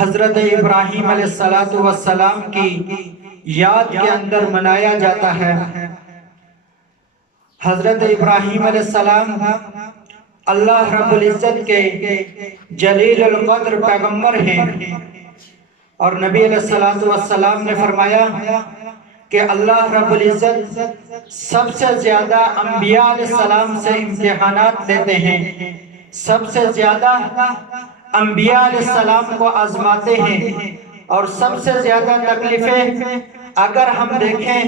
حضرت ابراہیم علیہ السلام کی یاد کے اندر منایا جاتا ہے۔ حضرت ابراہیم علیہ السلام اللہ رب العزت کے جلیل القدر پیغمبر ہیں، اور نبی علیہ السلام نے فرمایا کہ اللہ رب العزت سب سے زیادہ انبیاء علیہ السلام سے امتحانات لیتے ہیں، سب سے زیادہ انبیاء علیہ السلام کو آزماتے ہیں، اور سب سے زیادہ تکلیفیں اگر ہم دیکھیں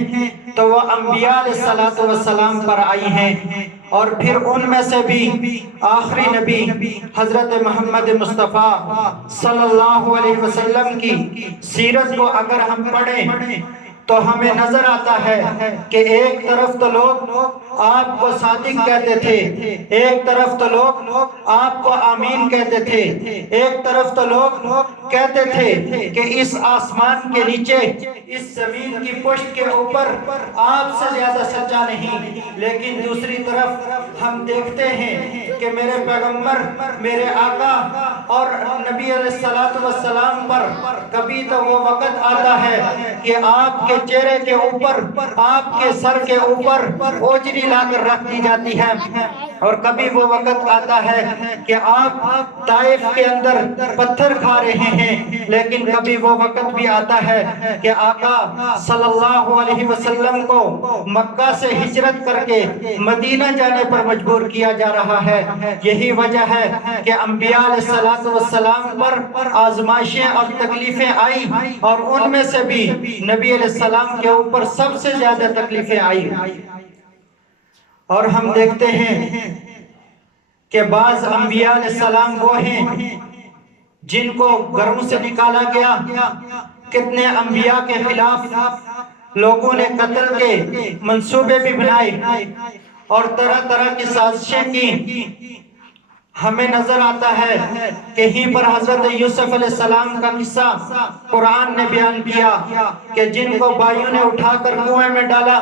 تو وہ انبیاء علیہ السلام پر آئی ہیں۔ اور پھر ان میں سے بھی آخری نبی حضرت محمد مصطفیٰ صلی اللہ علیہ وسلم کی سیرت کو اگر ہم پڑھیں تو ہمیں نظر آتا ہے کہ ایک طرف تو لوگ آپ کو صادق کہتے تھے، ایک طرف تو لوگ آپ کو آمین کہتے تھے، ایک طرف تو لوگ کہتے تھے کہ اس آسمان کے نیچے، اس زمین کی پشت کے اوپر آپ سے زیادہ سچا نہیں، لیکن دوسری طرف ہم دیکھتے ہیں کہ میرے پیغمبر، میرے آقا اور نبی علیہ السلام پر کبھی تو وہ وقت آتا ہے کہ آپ کے چہرے کے اوپر، آپ کے سر کے اوپر اوجری لا کر رکھ دی جاتی ہے، اور کبھی وہ وقت آتا ہے کہ آپ طائف کے اندر پتھر کھا رہے ہیں، لیکن کبھی وہ وقت بھی آتا ہے کہ آقا صلی اللہ علیہ وسلم کو مکہ سے ہجرت کر کے مدینہ جانے پر مجبور کیا جا رہا ہے۔ یہی وجہ ہے کہ انبیاء علیہ السلام پر آزمائشیں اور تکلیفیں آئی، اور ان میں سے بھی نبی علیہ السلام کے اوپر سب سے زیادہ تکلیفیں آئی۔ اور ہم دیکھتے ہیں کہ بعض انبیاء علیہ السلام وہ ہیں جن کو گھروں سے نکالا گیا، کتنے انبیاء کے خلاف لوگوں نے قتل کے منصوبے بھی بنائے اور طرح طرح کی سازشیں کی۔ ہمیں نظر آتا ہے کہ ہی پر حضرت یوسف علیہ السلام کا قصہ قرآن نے بیان کیا کہ جن کو بھائیوں نے اٹھا کر کنویں میں ڈالا،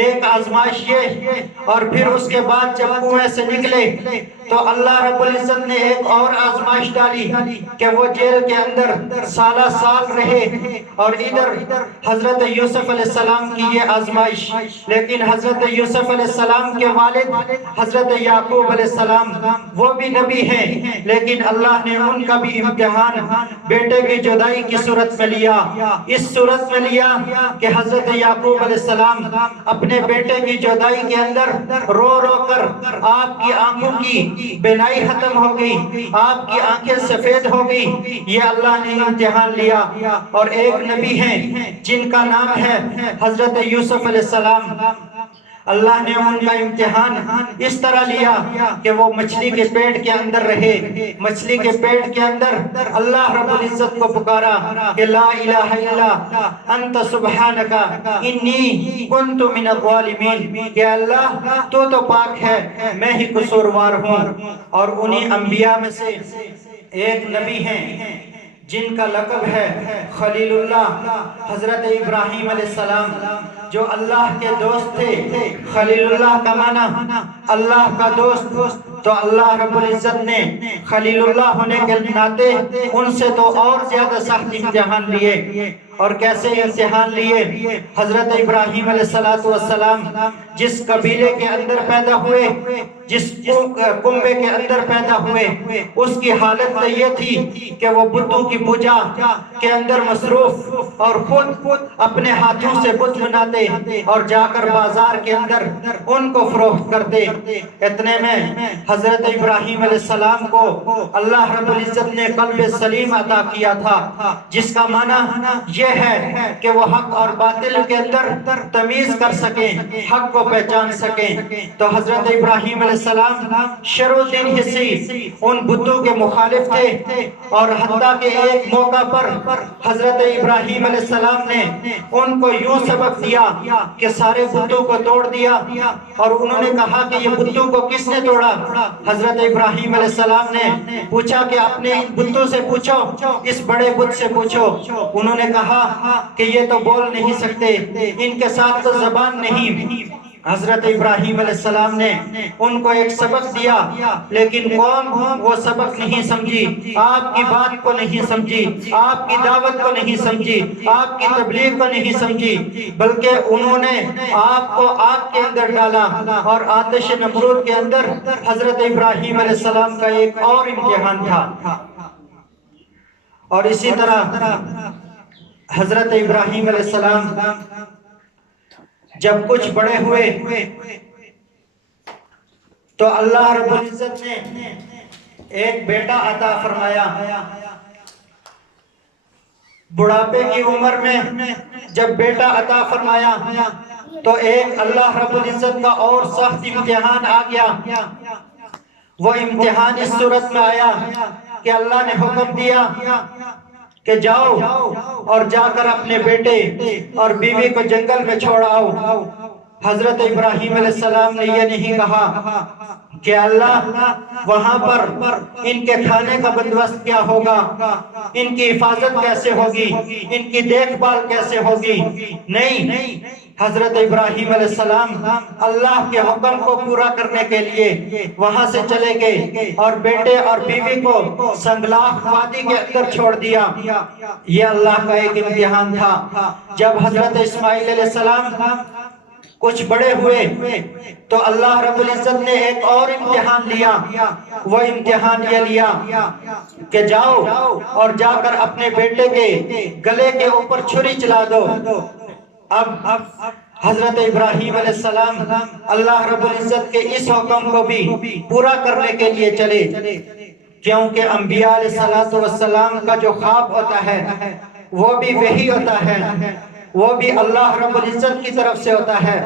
ایک آزمائش یہ، اور پھر اس کے بعد جب کنویں سے نکلے تو اللہ رب العزت نے ایک اور آزمائش ڈالی کہ وہ جیل کے اندر سالہ سال رہے، اور ادھر حضرت یوسف علیہ السلام کی یہ آزمائش۔ لیکن حضرت یوسف علیہ السلام کے والد حضرت یعقوب علیہ السلام وہ بھی نبی ہیں، لیکن اللہ نے ان کا بھی امتحان بیٹے کی جدائی کی صورت میں لیا، اس صورت میں لیا کہ حضرت یعقوب علیہ السلام اپنے بیٹے کی جدائی کے اندر رو رو کر آپ کی آنکھوں کی بینائی ختم ہو گئی، آپ کی آنکھیں سفید ہو گئی۔ یہ اللہ نے امتحان لیا، اور ایک نبی ہیں جن کا نام ہے حضرت یوسف علیہ السلام، اللہ نے ان کا امتحان اس طرح لیا کہ وہ مچھلی کے پیٹ کے اندر رہے، مچھلی کے پیٹ کے اندر اللہ رب العزت کو پکارا کہ لا الہ الا انت سبحانک انی کنت من الظالمین، کہ اللہ تو پاک ہے، میں ہی قصوروار ہوں۔ اور انہی انبیاء میں سے ایک نبی ہیں جن کا لقب ہے خلیل اللہ، حضرت ابراہیم علیہ السلام جو اللہ کے دوست تھے۔ خلیل اللہ کا معنی اللہ کا دوست، تو اللہ رب العزت نے خلیل اللہ ہونے کے ناطے ان سے تو اور زیادہ سخت امتحان لیے۔ اور کیسے امتحان لیے؟ حضرت ابراہیم علیہ السلام جس قبیلے کے اندر پیدا ہوئے، جس کنبے کے اندر پیدا ہوئے، اس کی حالت تو یہ تھی کہ وہ بتوں کی پوجا کے اندر مصروف، اور خود اپنے ہاتھوں سے بت بناتے اور جا کر بازار کے اندر ان کو فروخت کرتے۔ اتنے میں حضرت ابراہیم علیہ السلام کو اللہ رب العزت نے قلب سلیم عطا کیا تھا، جس کا معنی یہ ہے کہ وہ حق اور باطل کے اندر تمیز کر سکیں، حق کو پہچان سکیں۔ تو حضرت ابراہیم علیہ السلام شروع دن حصی ان بتوں کے مخالف تھے، اور حتیٰ کہ ایک موقع پر حضرت ابراہیم علیہ السلام نے ان کو یوں سبق دیا کہ سارے بتوں کو توڑ دیا، اور انہوں نے کہا کہ یہ بتوں کو کس نے توڑا؟ حضرت ابراہیم علیہ السلام نے پوچھا کہ اپنے بتوں سے پوچھو، اس بڑے بت سے پوچھو۔ انہوں نے کہا کہ یہ تو بول نہیں سکتے، ان کے ساتھ تو زبان نہیں۔ حضرت ابراہیم علیہ السلام نے ان کو ایک سبق دیا، لیکن قوم وہ سبق نہیں سمجھی، آپ کی بات کو نہیں سمجھی، آپ کی دعوت کو نہیں سمجھی، آپ کی تبلیغ کو نہیں سمجھی، بلکہ انہوں نے آپ کو آگ کے اندر ڈالا، اور آتش نمرود کے اندر حضرت ابراہیم علیہ السلام کا ایک اور امتحان تھا۔ اور اسی طرح حضرت ابراہیم علیہ السلام جب کچھ بڑے ہوئے تو اللہ رب العزت نے ایک بیٹا عطا فرمایا۔ بڑھاپے کی عمر میں جب بیٹا عطا فرمایا تو ایک اللہ رب العزت کا اور سخت امتحان آ گیا۔ وہ امتحان اس صورت میں آیا کہ اللہ نے حکم دیا کہ جاؤ اور جا کر اپنے بیٹے اور بیوی کو جنگل میں چھوڑ آؤ۔ حضرت ابراہیم علیہ السلام نے یہ نہیں کہا کہ اللہ وہاں پر ان کے کھانے کا بندوبست کیا ہوگا، ان کی حفاظت کیسے ہوگی، ان کی دیکھ بھال کیسے ہوگی۔ نہیں، حضرت ابراہیم علیہ السلام اللہ کے حکم کو پورا کرنے کے لیے وہاں سے چلے گئے اور بیٹے اور بیوی کو سنگلاخ وادی کے اندر چھوڑ دیا۔ یہ اللہ کا ایک امتحان تھا۔ جب حضرت اسماعیل علیہ السلام کچھ بڑے ہوئے تو اللہ رب العزت نے ایک اور امتحان لیا۔ وہ امتحان یہ لیا کہ جاؤ اور جا کر اپنے بیٹے کے گلے کے اوپر چھری چلا دو۔ اب حضرت ابراہیم علیہ السلام اللہ رب العزت کے اس حکم کو بھی پورا کرنے کے لیے چلے، کیونکہ انبیاء علیہ السلام کا جو خواب ہوتا ہے وہ بھی وحی ہوتا ہے، وہ بھی اللہ رب العزت کی طرف سے ہوتا ہے۔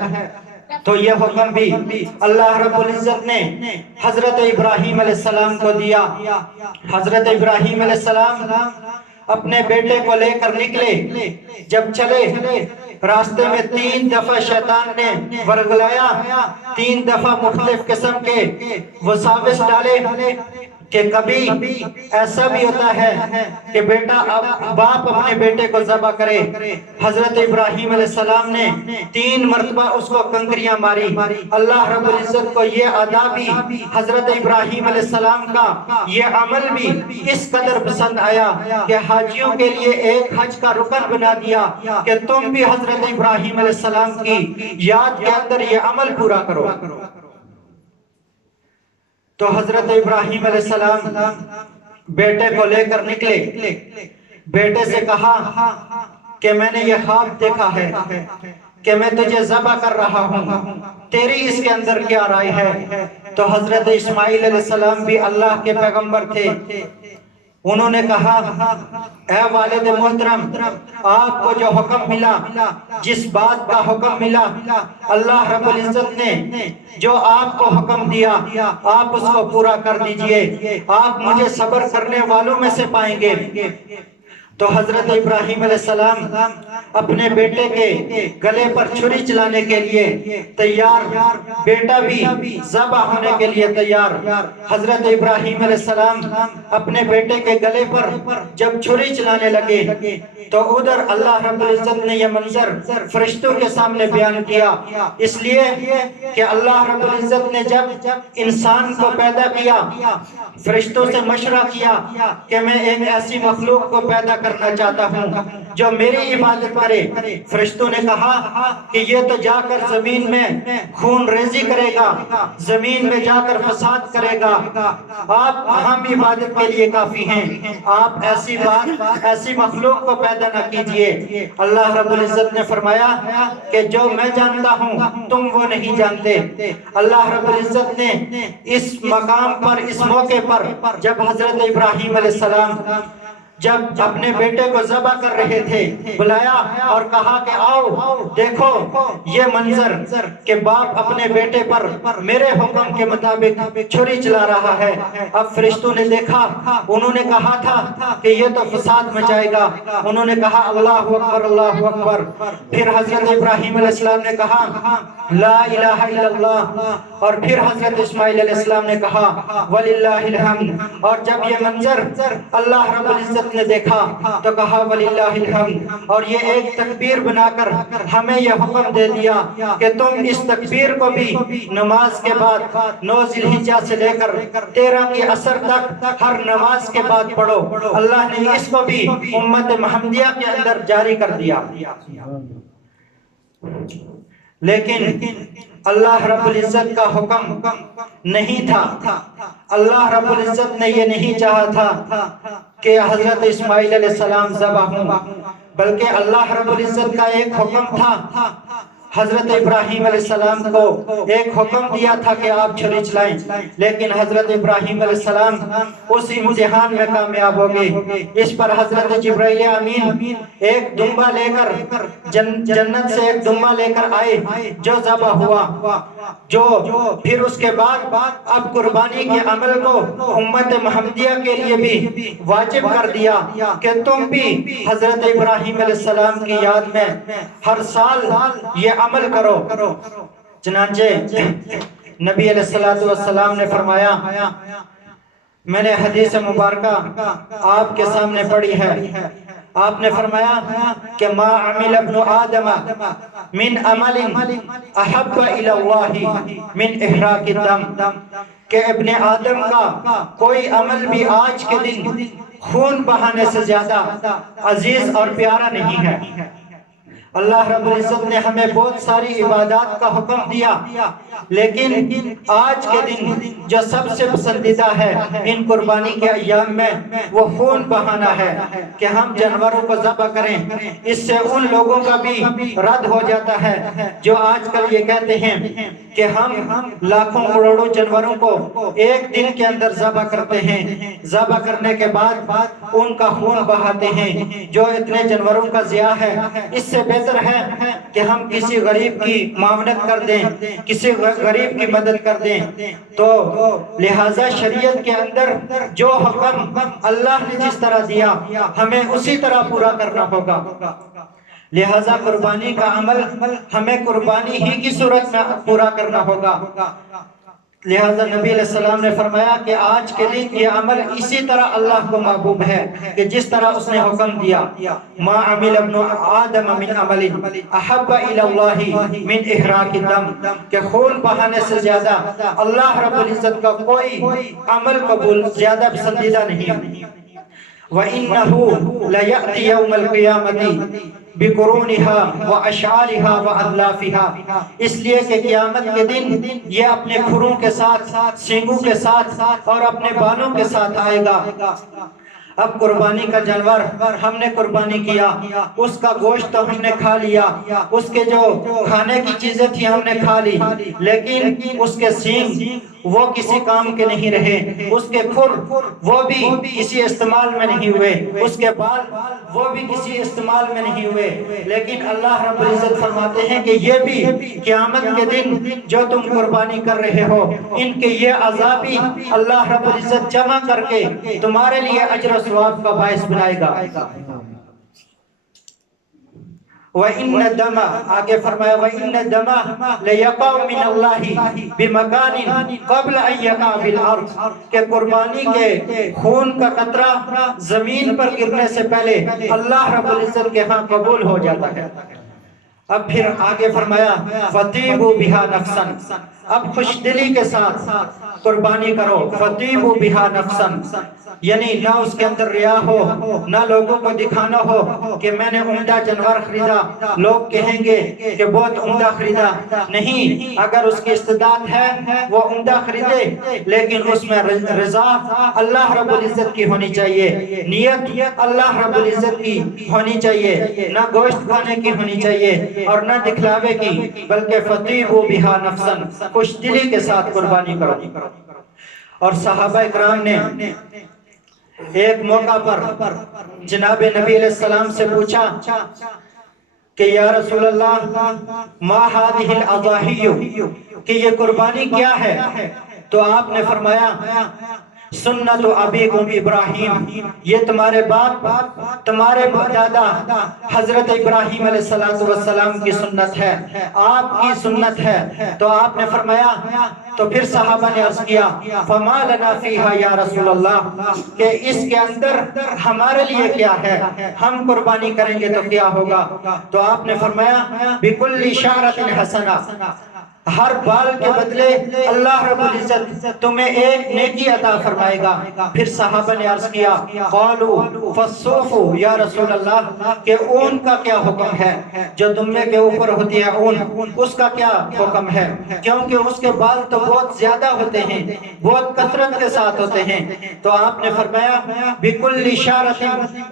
تو یہ حکم بھی اللہ رب العزت نے حضرت ابراہیم علیہ السلام کو دیا۔ حضرت ابراہیم علیہ السلام اپنے بیٹے کو لے کر نکلے۔ جب چلے راستے میں 3 دفعہ شیطان نے ورگلایا، 3 دفعہ مختلف قسم کے وساوس ڈالے کہ کبھی ایسا بھی ہوتا ہے کہ بیٹا باپ اپنے بیٹے کو ذبح کرے۔ حضرت ابراہیم علیہ السلام نے 3 مرتبہ اس کو کنکریاں ماری۔ اللہ رب العزت کو یہ ادا بھی، حضرت ابراہیم علیہ السلام کا یہ عمل بھی اس قدر پسند آیا کہ حاجیوں کے لیے ایک حج کا رکن بنا دیا کہ تم بھی حضرت ابراہیم علیہ السلام کی یاد کے اندر یہ عمل پورا کرو۔ تو حضرت ابراہیم علیہ السلام بیٹے کو لے کر نکلے۔ بیٹے سے کہا کہ میں نے یہ خواب دیکھا ہے کہ میں تجھے ذبح کر رہا ہوں، تیری اس کے اندر کیا رائے ہے؟ تو حضرت اسماعیل علیہ السلام بھی اللہ کے پیغمبر تھے۔ انہوں نے کہا اے والد محترم، آپ کو جو حکم ملا، جس بات کا حکم ملا، اللہ رب العزت نے جو آپ کو حکم دیا آپ اس کو پورا کر دیجئے، آپ مجھے صبر کرنے والوں میں سے پائیں گے۔ تو حضرت ابراہیم علیہ السلام اپنے بیٹے کے گلے پر چھری چلانے کے لیے تیار، بیٹا بھی ذبح ہونے کے لیے تیار۔ حضرت ابراہیم علیہ السلام اپنے بیٹے کے گلے پر جب چھری چلانے لگے تو ادھر اللہ رب العزت نے یہ منظر فرشتوں کے سامنے بیان کیا، اس لیے کہ اللہ رب العزت نے جب انسان کو پیدا کیا فرشتوں سے مشورہ کیا کہ میں ایک ایسی مخلوق کو پیدا کرنا چاہتا ہوں جو میری عبادت کرے۔ فرشتوں نے کہا کہ یہ تو جا کر زمین میں خون ریزی کرے گا، زمین میں جا کر فساد کرے گا، آپ ہم عبادت کے لیے کافی ہیں، آپ ایسی مخلوق کو پیدا نہ کیجئے۔ اللہ رب العزت نے فرمایا کہ جو میں جانتا ہوں تم وہ نہیں جانتے۔ اللہ رب العزت نے اس مقام پر، اس موقع پر جب حضرت ابراہیم علیہ السلام جب اپنے بیٹے کو ذبح کر رہے تھے بلایا اور کہا کہ آؤ دیکھو یہ منظر کہ باپ اپنے بیٹے پر میرے حکم کے مطابق چھری چلا رہا ہے۔ اب فرشتوں نے دیکھا، انہوں نے کہا تھا کہ یہ تو فساد مچائے گا، انہوں نے کہا اللہ اکبر اللہ اکبر۔ پھر حضرت ابراہیم علیہ السلام نے کہا لا الہ الا اللہ، اور پھر حضرت اسماعیل علیہ السلام نے کہا وللہ الحمد۔ اور جب یہ منظر اللہ رب العزت العزت نے دیکھا تو کہا وَلِلَّهِ الْحَمْدُ، اور یہ ایک تکبیر بنا کر ہمیں یہ حکم دے دیا کہ تم اس تکبیر کو بھی نماز کے بعد 9 ذی الحجہ سے لے کر 13 کی عصر تک ہر نماز کے بعد پڑھو۔ اللہ نے اس کو بھی امت محمدیہ کے اندر جاری کر دیا۔ لیکن اللہ رب العزت کا حکم نہیں تھا، اللہ رب العزت نے یہ نہیں چاہا تھا کہ حضرت اسماعیل علیہ السلام ذبح ہوں، بلکہ اللہ رب العزت کا ایک حکم تھا۔ حضرت ابراہیم علیہ السلام کو ایک حکم دیا تھا کہ آپ چھری چلائیں، لیکن حضرت ابراہیم علیہ السلام اس امتحان میں کامیاب ہو گئے۔ اس پر حضرت جبرائیل امین ایک دمبا لے کر جنت سے ایک دمبا لے کر آئے جو ذبح ہوا، جو پھر اس کے بعد اب قربانی کے عمل کو امت محمدیہ کے لیے بھی واجب کر دیا کہ تم بھی حضرت ابراہیم علیہ السلام کی یاد میں ہر سال یہ عمل کرو۔ چنانچہ نبی علیہ السلام نے فرمایا، میں نے حدیث مبارکہ آپ کے سامنے پڑھی ہے، آپ نے فرمایا کہ ما عمل ابن آدم من عمل احب الی اللہ من احراق الدم، کہ ابن آدم کا کوئی عمل بھی آج کے دن خون بہانے سے زیادہ عزیز اور پیارا نہیں ہے۔ اللہ رب العزت نے ہمیں بہت ساری عبادات کا حکم دیا، لیکن آج کے دن جو سب سے پسندیدہ ہے ان قربانی کے ایام میں وہ خون بہانا ہے کہ ہم جانوروں کو ذبح کریں۔ اس سے ان لوگوں کا بھی رد ہو جاتا ہے جو آج کل یہ کہتے ہیں کہ ہم لاکھوں کروڑوں جانوروں کو ایک دن کے اندر ذبح کرتے ہیں، ذبح کرنے کے بعد ان کا خون بہاتے ہیں، جو اتنے جانوروں کا ضیاع ہے۔ اس سے بہتر ہے کہ ہم کسی غریب کی معاونت کر دیں، کسی غریب کی مدد کر دیں۔ تو لہٰذا شریعت کے اندر جو حکم اللہ نے جس طرح دیا ہمیں اسی طرح پورا کرنا ہوگا۔ لہٰذا قربانی کا عمل ہمیں قربانی ہی کی صورت میں پورا کرنا ہوگا۔ لہٰذا نبی علیہ السلام نے فرمایا کہ آج کے دن یہ عمل اسی طرح اللہ کو محبوب ہے کہ جس طرح اس نے حکم دیا، ما عمل ابن آدم من عمل احب الی اللہ من احراق الدم، کہ خون بہانے سے زیادہ اللہ رب العزت کا کوئی عمل قبول زیادہ پسندیدہ نہیں۔ وَإِنَّهُ لَيَأْتِي يَوْمَ الْقِيَامَةِ بِقُرُونِهَا وَأَشْعَارِهَا وَأَظْلَافِهَا، اس لیے کہ قیامت کے دن یہ اپنے کھروں کے ساتھ، سینگوں کے ساتھ اور اپنے بالوں کے ساتھ آئے گا۔ اب قربانی کا جانور ہم نے قربانی کیا، اس کا گوشت تو ہم نے کھا لیا، اس کے جو کھانے کی چیزیں تھی ہم نے کھا لی، لیکن اس کے سینگ وہ کسی کام کے نہیں رہے، اس کے کھر وہ بھی کسی استعمال میں نہیں ہوئے، اس کے بال وہ بھی کسی استعمال میں نہیں ہوئے۔ لیکن اللہ رب العزت فرماتے ہیں کہ یہ بھی قیامت کے دن جو تم قربانی کر رہے ہو ان کے یہ عذابی اللہ رب العزت جمع کر کے تمہارے لیے اجر و ثواب کا باعث بنائے گا۔ وَإِنَّ الدَّمَ، آگے فرمایا وَإِنَّ الدَّمَ لَيَقَعُ مِنَ اللَّهِ بِمَكَانٍ قَبْلَ أَن يَقَعَ فِي الْأَرْضِ، کہ قربانی کے خون کا قطرہ زمین پر گرنے سے پہلے اللہ رب العزت کے ہاں قبول ہو جاتا ہے۔ اب پھر آگے فرمایا فَطِيبُوا بِهَا نَفْسًا، اب خوش دلی کے ساتھ قربانی کرو۔ فَطِيبُوا بِهَا نَفْسًا، یعنی نہ اس کے اندر ریا ہو، نہ لوگوں کو دکھانا ہو کہ میں نے عمدہ جانور خریدا، لوگ کہیں گے کہ بہت عمدہ خریدا۔ نہیں، اگر اس کی استطاعت ہے وہ عمدہ خریدے، لیکن اس میں رضا اللہ رب العزت کی ہونی چاہیے، نیت اللہ رب العزت کی ہونی چاہیے، نہ گوشت کھانے کی ہونی چاہیے اور نہ دکھلاوے کی، بلکہ فَطِيبُوا بِهَا نَفْسًا، خوش دلی کے ساتھ قربانی کرو۔ اور صحابہ اکرام نے ایک موقع پر جناب نبی علیہ السلام سے پوچھا کہ یا رسول اللہ ما هذه الاضاحی، کہ یہ قربانی کیا ہے؟ تو آپ نے فرمایا سنت ابیکم ابراہیم، یہ تمہارے باپ تمہارے دادا حضرت ابراہیم علیہ السلام کی سنت ہے، آپ کی سنت ہے۔ تو آپ نے فرمایا، تو پھر صحابہ نے عرض کیا فما لنا فیہا یا رسول اللہ، کہ اس کے اندر ہمارے لیے کیا ہے، ہم قربانی کریں گے تو کیا ہوگا؟ تو آپ نے فرمایا بکل شعرۃ حسنہ، ہر بال کے بدلے اللہ رب العزت تمہیں ایک نیکی عطا فرمائے گا۔ پھر صحابہ نے عرض کیا قالوا فالصوف یا رسول اللہ، کہ اون کا کیا حکم ہے، جو دمبے کے اوپر ہوتی ہے اون، اس کا کیا حکم ہے؟ کیونکہ اس کے بال تو بہت زیادہ ہوتے ہیں، بہت کثرت کے ساتھ ہوتے ہیں۔ تو آپ نے فرمایا بکل شعرۃ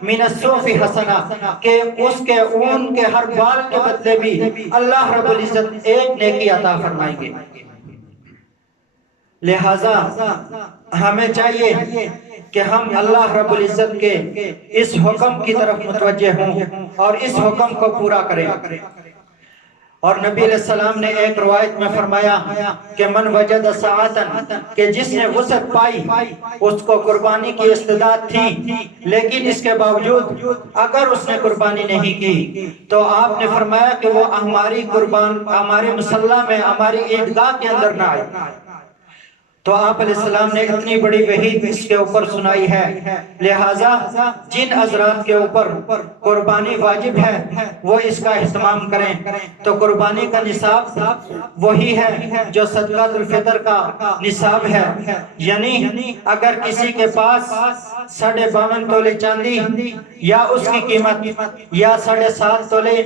من الصوف حسنہ، کہ اس کے اون کے ہر بال کے بدلے بھی اللہ رب العزت ایک نیکی عطا فرمائیں گے۔ لہٰذا ہمیں چاہیے کہ ہم اللہ رب العزت کے اس حکم کی طرف متوجہ ہوں اور اس حکم کو پورا کریں۔ اور نبی علیہ السلام نے ایک روایت میں فرمایا کہ من وجد ساعتن، کہ جس نے وسعت پائی، اس کو قربانی کی استعداد تھی، لیکن اس کے باوجود اگر اس نے قربانی نہیں کی تو آپ نے فرمایا کہ وہ ہمارے مصلی میں، ہماری عیدگاہ کے اندر نہ آئے۔ تو آپ علیہ السلام نے اتنی بڑی وحید اس کے اوپر سنائی ہے، لہٰذا جن حضرات کے اوپر قربانی واجب ہے وہ اس کا اہتمام کریں۔ تو قربانی کا نصاب وہی ہے جو صدقۃ الفطر کا نصاب ہے، یعنی اگر کسی کے پاس 52.5 تولے چاندی یا اس کی قیمت، یا 7.5 تولے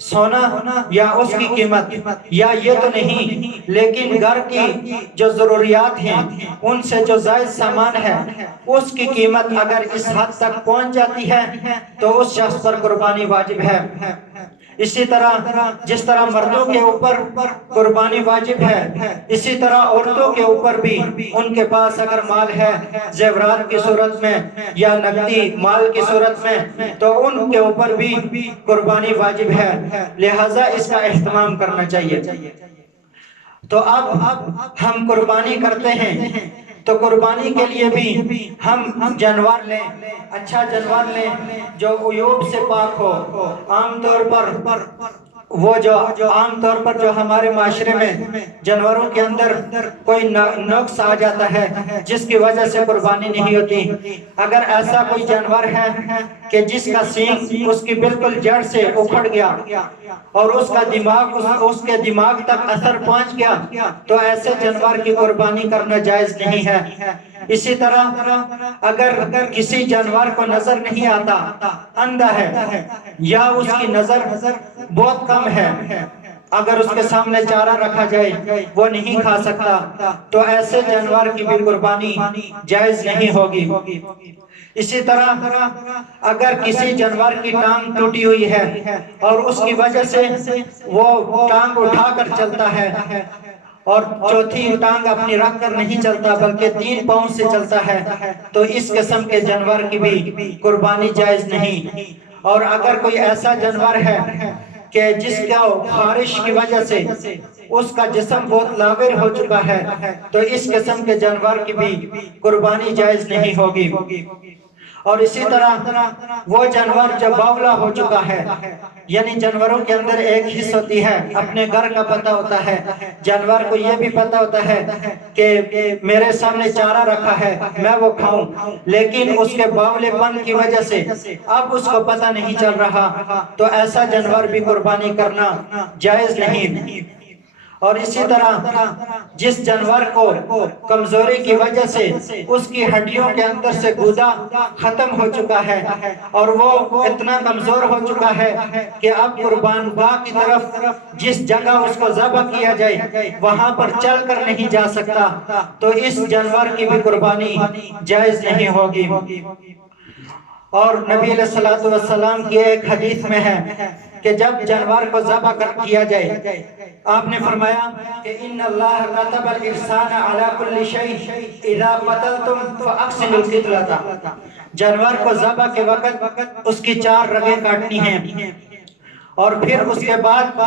سونا یا اس کی قیمت، یا یہ تو نہیں لیکن گھر کی جو ضروریات ہیں ان سے جو زائد سامان ہے اس کی قیمت اگر اس حد تک پہنچ جاتی ہے تو اس شخص پر قربانی واجب ہے۔ اسی طرح جس طرح مردوں کے اوپر قربانی واجب ہے، اسی طرح عورتوں کے اوپر بھی ان کے پاس اگر مال ہے زیورات کی صورت میں یا نقدی مال کی صورت میں تو ان کے اوپر بھی قربانی واجب ہے، لہٰذا اس کا اہتمام کرنا چاہیے۔ تو اب ہم قربانی کرتے ہیں تو قربانی کے لیے بھی ہم جانور لیں، اچھا جانور لیں جو عیوب سے پاک ہو۔ عام طور پر عام طور پر جو ہمارے معاشرے میں جانوروں کے اندر کوئی نقص آ جاتا ہے جس کی وجہ سے قربانی نہیں ہوتی، اگر ایسا کوئی جانور ہے کہ جس کا سینگ اس کی بالکل جڑ سے اکھڑ گیا اور اس کا دماغ اس کے دماغ تک اثر پہنچ گیا تو ایسے جانور کی قربانی کرنا جائز نہیں ہے۔ اسی طرح اگر کسی جانور کو نظر نہیں آتا، اندھا ہے یا اس کی نظر بہت کم ہے، اگر اس کے سامنے چارہ رکھا جائے وہ نہیں کھا سکتا تو ایسے جانور کی بھی قربانی جائز نہیں ہوگی۔ اسی طرح اگر کسی جانور کی ٹانگ ٹوٹی ہوئی ہے اور اس کی وجہ سے وہ ٹانگ اٹھا کر چلتا ہے اور چوتھی ٹانگ اپنی رکھ کر نہیں چلتا بلکہ 3 پاؤں سے چلتا ہے تو اس قسم کے جانور کی بھی قربانی جائز نہیں۔ اور اگر کوئی ایسا جانور ہے کہ جس کا خارش کی وجہ سے اس کا جسم بہت لاغر ہو چکا ہے تو اس قسم کے جانور کی بھی قربانی جائز نہیں ہوگی۔ اور اسی طرح وہ جانور جو باولا ہو چکا ہے، یعنی جانوروں کے اندر ایک حص ہوتی ہے اپنے گھر کا پتہ ہوتا ہے، جانور کو یہ بھی پتہ ہوتا ہے کہ میرے سامنے چارہ رکھا ہے میں وہ کھاؤں، لیکن اس کے باولے پن کی وجہ سے اب اس کو پتہ نہیں چل رہا تو ایسا جانور بھی قربانی کرنا جائز نہیں۔ اور اسی طرح جس جانور کو کمزوری کی وجہ سے اس کی ہڈیوں کے اندر سے گودا ختم ہو چکا ہے اور وہ اتنا کمزور ہو چکا ہے کہ اب قربان گاہ کی طرف جس جگہ اس کو ذبح کیا جائے وہاں پر چل کر نہیں جا سکتا تو اس جانور کی بھی قربانی جائز نہیں ہوگی۔ اور نبی علیہ السلام کی ایک حدیث میں ہے کہ جب جانور کو ذبح کیا جائے آپ نے فرمایا کہ ان اللہ کتب الاحسان علی کل شیء اذا قتلتم فاحسنوا القتلۃ، جانور کو ذبح کے وقت اس کی 4 رگیں کاٹنی ہیں اور پھر اس کے بعد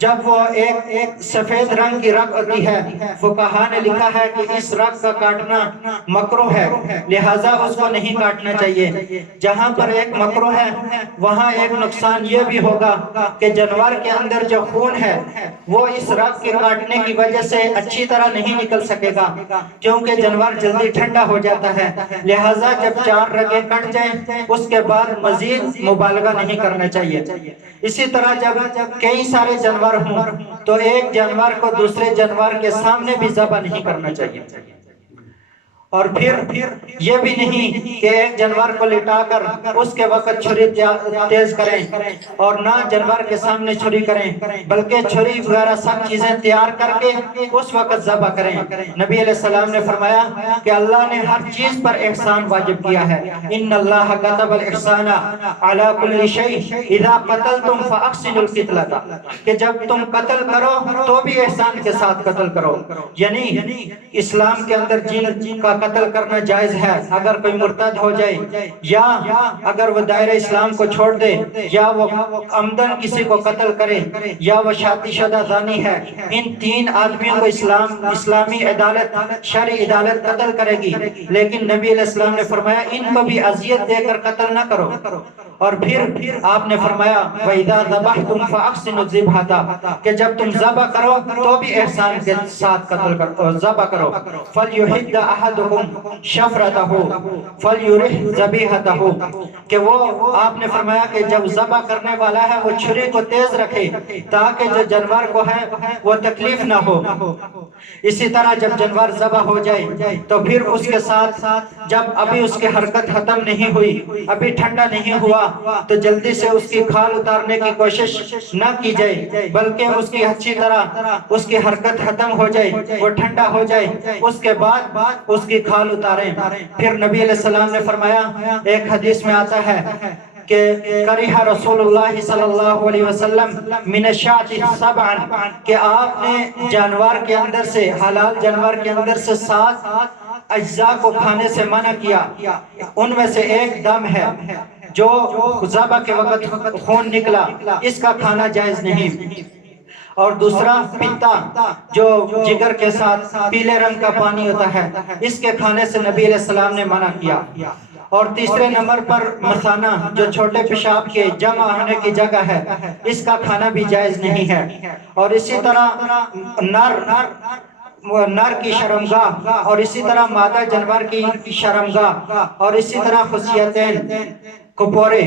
جب وہ ایک سفید رنگ کی رگ ہوتی ہے، فقہا نے لکھا ہے کہ اس رگ کا کاٹنا مکروہ ہے، لہٰذا اس کو نہیں کاٹنا چاہیے۔ جہاں پر ایک مکروہ ہے وہاں ایک نقصان یہ بھی ہوگا کہ جانور کے اندر جو خون ہے وہ اس رگ کے کاٹنے کی وجہ سے اچھی طرح نہیں نکل سکے گا، کیونکہ جانور جلدی ٹھنڈا ہو جاتا ہے۔ لہٰذا جب 4 رگیں کٹ جائیں اس کے بعد مزید مبالغہ نہیں کرنا چاہیے۔ اسی طرح جب کئی سارے جانور ہوں تو ایک جانور کو دوسرے جانور کے سامنے بھی ذبح نہیں کرنا چاہیے۔ اور پھر یہ بھی نہیں کہ ایک جانور کو لٹا کر اس کے وقت چھری تیز کریں اور نہ جانور کے سامنے چھری کریں، بلکہ چھری وغیرہ سب چیزیں تیار کر کے اس وقت ذبح کریں۔ نبی علیہ السلام نے فرمایا کہ اللہ نے ہر چیز پر احسان واجب کیا ہے، ان اللہ کتب الاحسان علی کل شیء اذا قتلتم فاحسنوا القتلۃ، کہ جب تم قتل کرو تو بھی احسان کے ساتھ قتل کرو۔ یعنی اسلام کے اندر جن کا قتل کرنا جائز ہے، اگر کوئی مرتد ہو جائے یا اگر وہ دائرہ اسلام کو چھوڑ دے یا وہ عمدن کسی کو قتل کرے یا وہ شادی شدہ زانی ہے، ان 3 آدمیوں کو اسلامی عدالت، شرعی عدالت قتل کرے گی، لیکن نبی علیہ السلام نے فرمایا ان کو بھی اذیت دے کر قتل نہ کرو۔ اور پھر آپ نے فرمایا وَإِذَا ذَبَحْتُمْ فَأَحْسِنُوا الذِّبْحَةَ، کہ جب تم ذبح کرو تو بھی احسان کے ساتھ قتل کرو، ذبح کرو۔ فَلْيُحِدَّ أَحَدُكُمْ شَفْرَتَهُ فَلْيُرِحْ ذَبِيحَتَهُ، کہ وہ آپ نے فرمایا کہ جب ذبح کرنے والا ہے وہ چھری کو تیز رکھے تاکہ جو جانور کو ہے وہ تکلیف نہ ہو۔ اسی طرح جب جانور ذبح ہو جائے تو پھر اس کے ساتھ جب ابھی اس کی حرکت ختم نہیں ہوئی، ابھی ٹھنڈا نہیں ہوا، تو جلدی سے اس کی کھال اتارنے کی کوشش نہ کی جائے، بلکہ اس کی اچھی طرح اس کی حرکت ختم ہو جائے، وہ ٹھنڈا ہو جائے، اس کے بعد اس کی کھال اتاریں۔ پھر نبی علیہ السلام نے فرمایا، ایک حدیث میں آتا ہے کہ کریہ رسول اللہ صلی اللہ علیہ وسلم من الشاة سبعا، کہ آپ نے جانور کے اندر سے، حلال جانور کے اندر سے 7 اجزاء کو کھانے سے منع کیا، ان میں سے ایک دم ہے، جو ذبح کے وقت خون نکلا، اس کا کھانا جائز نہیں۔ اور دوسرا پتا، جو جگر کے ساتھ پیلے رنگ کا پانی ہوتا ہے، اس کے کھانے سے نبی علیہ السلام نے منع کیا۔ اور تیسرے نمبر پر مثانہ، جو چھوٹے پیشاب کے جمع ہونے کی جگہ ہے، اس کا کھانا بھی جائز نہیں ہے۔ اور اسی طرح نر کی شرمگاہ، اور اسی طرح مادہ جانور کی شرمگاہ، اور اسی طرح خصیتین، کپورے،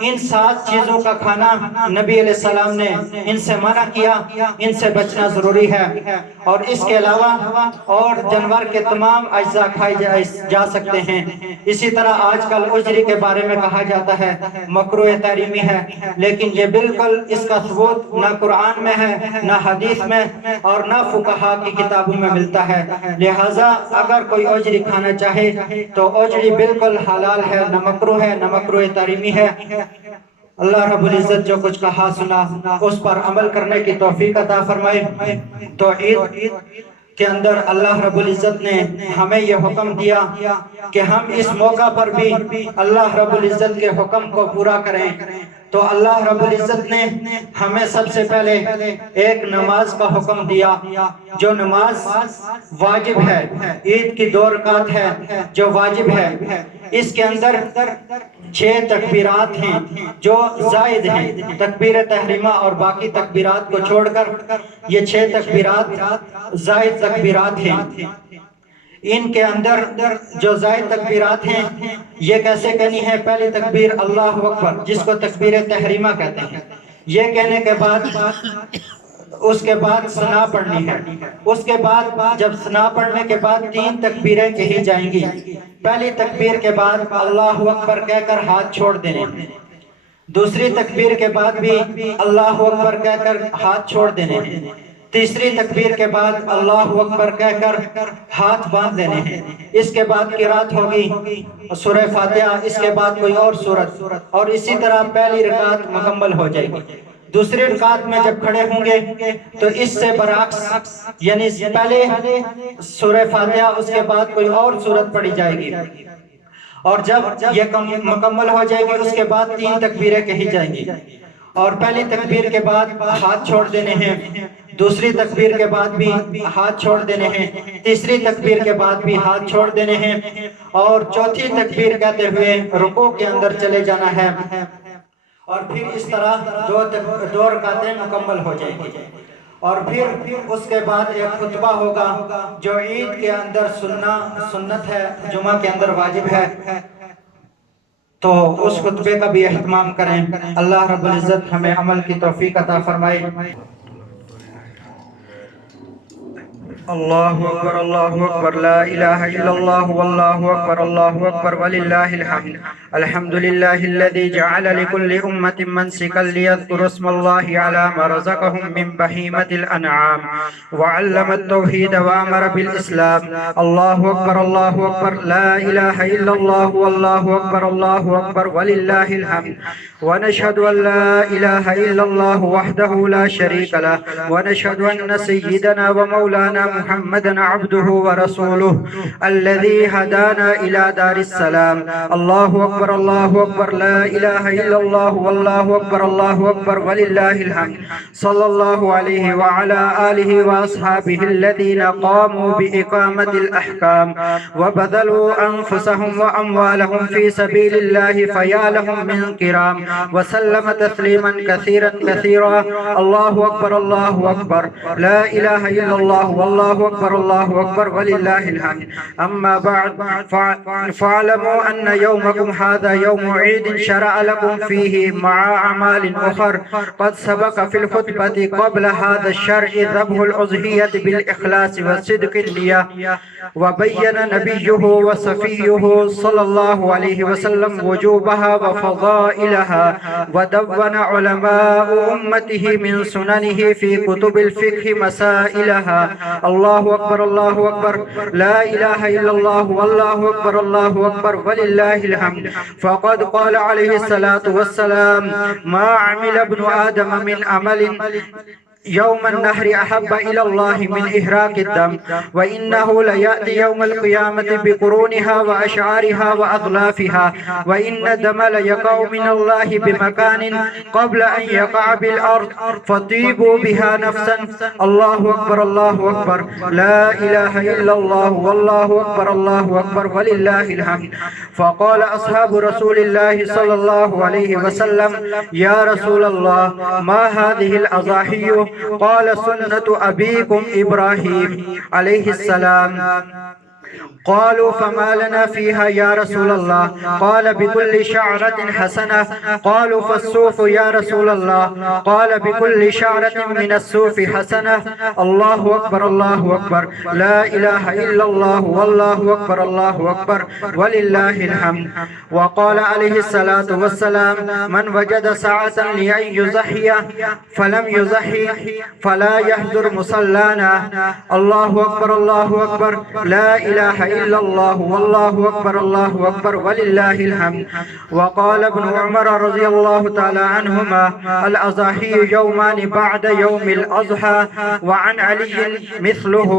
ان 7 چیزوں کا کھانا نبی علیہ السلام نے ان سے منع کیا، ان سے بچنا ضروری ہے۔ اور اس کے علاوہ اور جانور کے تمام اجزاء کھائے جا سکتے ہیں۔ اسی طرح آج کل عجری کے بارے میں کہا جاتا ہے مکروہ تحریمی ہے، لیکن یہ بالکل اس کا ثبوت نہ قرآن میں ہے، نہ حدیث میں، اور نہ فقہا کی کتابوں میں ملتا ہے۔ لہٰذا اگر کوئی عجری کھانا چاہے تو عجری بالکل حلال ہے، نہ مکروہ ہے، نہ مکروہ تحریمی ہے۔ اللہ رب العزت جو کچھ کہا سنا اس پر عمل کرنے کی توفیق عطا فرمائے۔ تو عید کے اندر اللہ رب العزت نے ہمیں یہ حکم دیا کہ ہم اس موقع پر بھی اللہ رب العزت کے حکم کو پورا کریں۔ تو اللہ رب العزت نے ہمیں سب سے پہلے ایک نماز کا حکم دیا، جو نماز واجب ہے، عید کی 2 رکعت ہے جو واجب ہے۔ اس کے اندر 6 تکبیرات ہیں جو زائد ہیں، تکبیر تحریمہ اور باقی تکبیرات کو چھوڑ کر یہ 6 تکبیرات زائد تکبیرات ہیں۔ ان کے اندر جو زائد تکبیرات ہیں یہ کیسے کہنی ہے؟ پہلی تکبیر اللہ اکبر، جس کو تکبیر تحریمہ کہتے ہیں، یہ کہنے کے بعد اس کے بعد ثنا پڑھنی ہے۔ اس کے بعد جب ثنا پڑھنے کے بعد 3 تکبیریں کہی جائیں گی۔ پہلی تکبیر کے بعد اللہ اکبر کہہ کر ہاتھ چھوڑ دینے، دوسری تکبیر کے بعد بھی اللہ اکبر کہہ کر ہاتھ چھوڑ دینے ہیں، تیسری تکبیر کے بعد اللہ اکبر کہہ کر ہاتھ باندھ دینے ہیں۔ اس کے بعد قرات ہوگی سورہ فاتحہ، اس کے بعد کوئی اور سورت، اور اسی طرح پہلی رکعت مکمل ہو جائے گی۔ دوسری رکعت میں جب کھڑے ہوں گے تو اس سے برعکس، یعنی پہلے سورہ فاتحہ، اس کے بعد کوئی اور سورت پڑھی جائے گی، اور جب یہ مکمل ہو جائے گی اس کے بعد 3 تکبیریں کہی جائیں گی۔ اور پہلی تکبیر کے بعد ہاتھ چھوڑ دینے ہیں، دوسری تکبیر کے بعد بھی ہاتھ چھوڑ دینے ہیں، تیسری تکبیر کے بعد بھی ہاتھ چھوڑ دینے ہیں، اور چوتھی تکبیر کہتے ہوئے رکوع کے اندر چلے جانا ہے، اور پھر اس طرح دو رکعتیں مکمل ہو جائیں گی۔ اور پھر اس کے بعد ایک خطبہ ہوگا جو عید کے اندر سنت ہے، جمعہ کے اندر واجب ہے، تو اس خطبے کا بھی اہتمام کریں۔ اللہ رب العزت ہمیں عمل کی توفیق عطا فرمائے۔ اللہ اکبر اللہ اکبر لا الہ الا اللہ واللہ اکبر اللہ اکبر وللہ الحمد۔ الحمد للہ الذي جعل لكل امة منسكا ليذكروا اسم الله على ما رزقهم من بهيمة الانعام وعلم التوحيد وامر بالاسلام۔ اللہ اکبر لا الہ الا اللہ واللہ اکبر اللہ اکبر وللہ الحمد۔ ونشهد ان لا الہ الا اللہ وحده لا شریک له ونشهد ان سیدنا ومولانا محمدا عبده ورسوله الذي هدانا الى دار السلام۔ اللہ اکبر لا الہ الا اللہ واللہ اکبر وللہ الحمد۔ صلی اللہ علیہ وعلى آلہ واصحابہ الذین قاموا بإقامة الأحکام وبذلوا انفسهم واموالهم في سبیل اللہ فیا لهم من کرام وسلم تسلیما کثیرا کثیرا۔ اللہ اکبر لا الہ الا اللہ واللہ اکبر وللہ الحمد۔ اما بعد فاعلموا ان يومكم هذا يوم عيد شرع لكم فيه مع اعمال اخر قد سبق في الخطبة قبل هذا الشرع ذبح الأضحية بالإخلاص والصدق النية، وبين نبيه وصفيه صلى الله عليه وسلم وجوبها وفضائلها، ودون علماء أمته من سننه في كتب الفقه مسائلها۔ الله أكبر لا إله إلا الله والله أكبر ولله الحمد۔ فقد قال عليه الصلاة والسلام ما عمل ابن آدم من عمل يوم النهر أحب إلى الله من إحراق الدم، وإنه ليأتي يوم القيامة بقرونها وأشعارها وأغلافها، وإن الدم ليقع من الله بمكان قبل أن يقع بالأرض فطيبوا بها نفسا۔ الله أكبر لا إله إلا الله والله أكبر ولله الحمد۔ فقال أصحاب رسول الله صلى الله عليه وسلم يا رسول الله ما هذه الأضاحي؟ قال سنة أبيكم إبراهيم عليه السلام۔ قالوا فما لنا فيها يا رسول الله؟ قال بكل شعرة حسنة۔ قالوا فالصوف يا رسول الله؟ قال بكل شعرة من الصوف حسنة۔ الله أكبر لا إله إلا الله والله أكبر ولله الحمد۔ وقال عليه الصلاة والسلام من وجد ساعة لأن يضحي فلم يضحي فلا يحضر مصلانا۔ الله أكبر لا إله إلا الله والله أكبر ولله الحمد۔ وقال ابن عمر رضي الله تعالى عنهما الأضاحي يومان بعد يوم الأضحى، وعن علي مثله،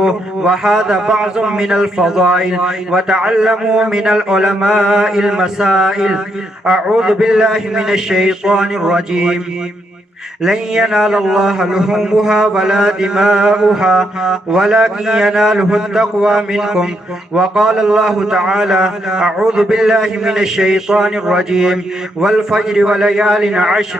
وهذا بعض من الفضائل، وتعلموا من العلماء المسائل۔ أعوذ بالله من الشيطان الرجيم۔ لن ينال الله لحومها ولا دماؤها ولكن يناله التقوى منكم۔ وقال الله تعالى أعوذ بالله من الشيطان الرجيم والفجر وليال عشر۔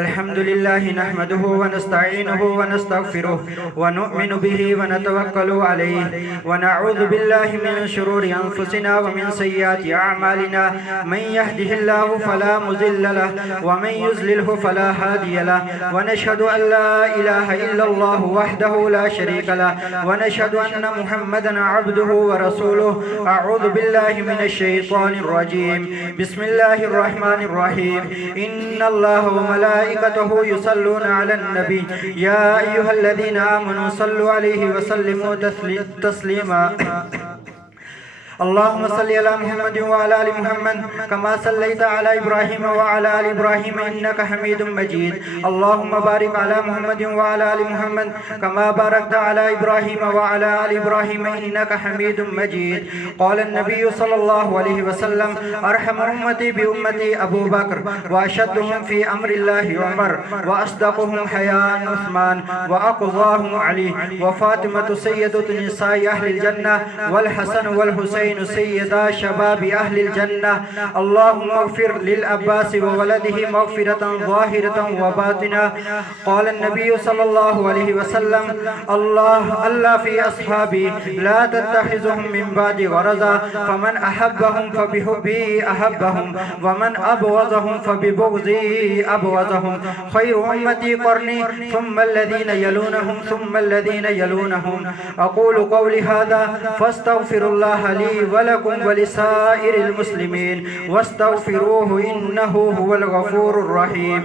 الحمد لله نحمده ونستعينه ونستغفره ونؤمن به ونتوكل عليه، ونعوذ بالله من شرور أنفسنا ومن سيئات أعمالنا، من يهده الله فلا مضل له ومن يضلله فلا هادي له، ونشهد أن لا إله إلا الله وحده لا شريك له، ونشهد أن محمدا عبده ورسوله۔ أعوذ بالله من الشيطان الرجيم، بسم الله الرحمن الرحيم۔ إن الله وملائكته يصلون على النبي يا أيها الذين آمنوا صلوا عليه وسلموا تسليما۔ اللهم صل على محمد وعلى آل محمد كما صليت على إبراهيم وعلى آل إبراهيم إنك حميد مجيد. اللهم بارك على محمد وعلى آل محمد كما باركت على إبراهيم وعلى آل إبراهيم إنك حميد مجيد. قال النبي صلى الله عليه وسلم: أرحم أمتي بأمتي أبو بكر، وأشدهم في أمر الله عمر، وأصدقهم حياء عثمان، وأقضاهم علي، وفاطمة سيدة نساء أهل الجنة، والحسن والحسين سيدا شباب أهل الجنة. اللهم اغفر للعباس وولده مغفرة ظاهرة وباطنة. قال النبي صلى الله عليه وسلم: الله في أصحابي لا تتخذهم من بعد غرضا، فمن أحبهم فبحبي أحبهم، ومن أبغضهم فببغضي أبغضهم. خير أمتي قرني، ثم الذين يلونهم، ثم الذين يلونهم. أقول قولي هذا فاستغفر الله لي ولكم ولسائر المسلمين واستغفروه إنه هو الغفور الرحيم.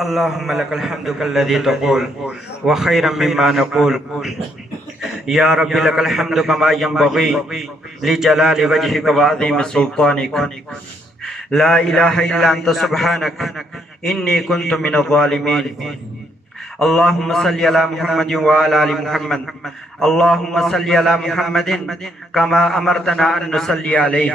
اللهم لك الحمد كالذي تقول وخيرا مما نقول. یا رب لك الحمد كما ينبغي لجلال وجهك وعظيم سلطانك. لا إله إلا أنت سبحانك إني كنت من الظالمين. اللهم صل على محمد وعلى آل محمد. اللهم صل على محمد كما أمرتنا أن نصلي عليه.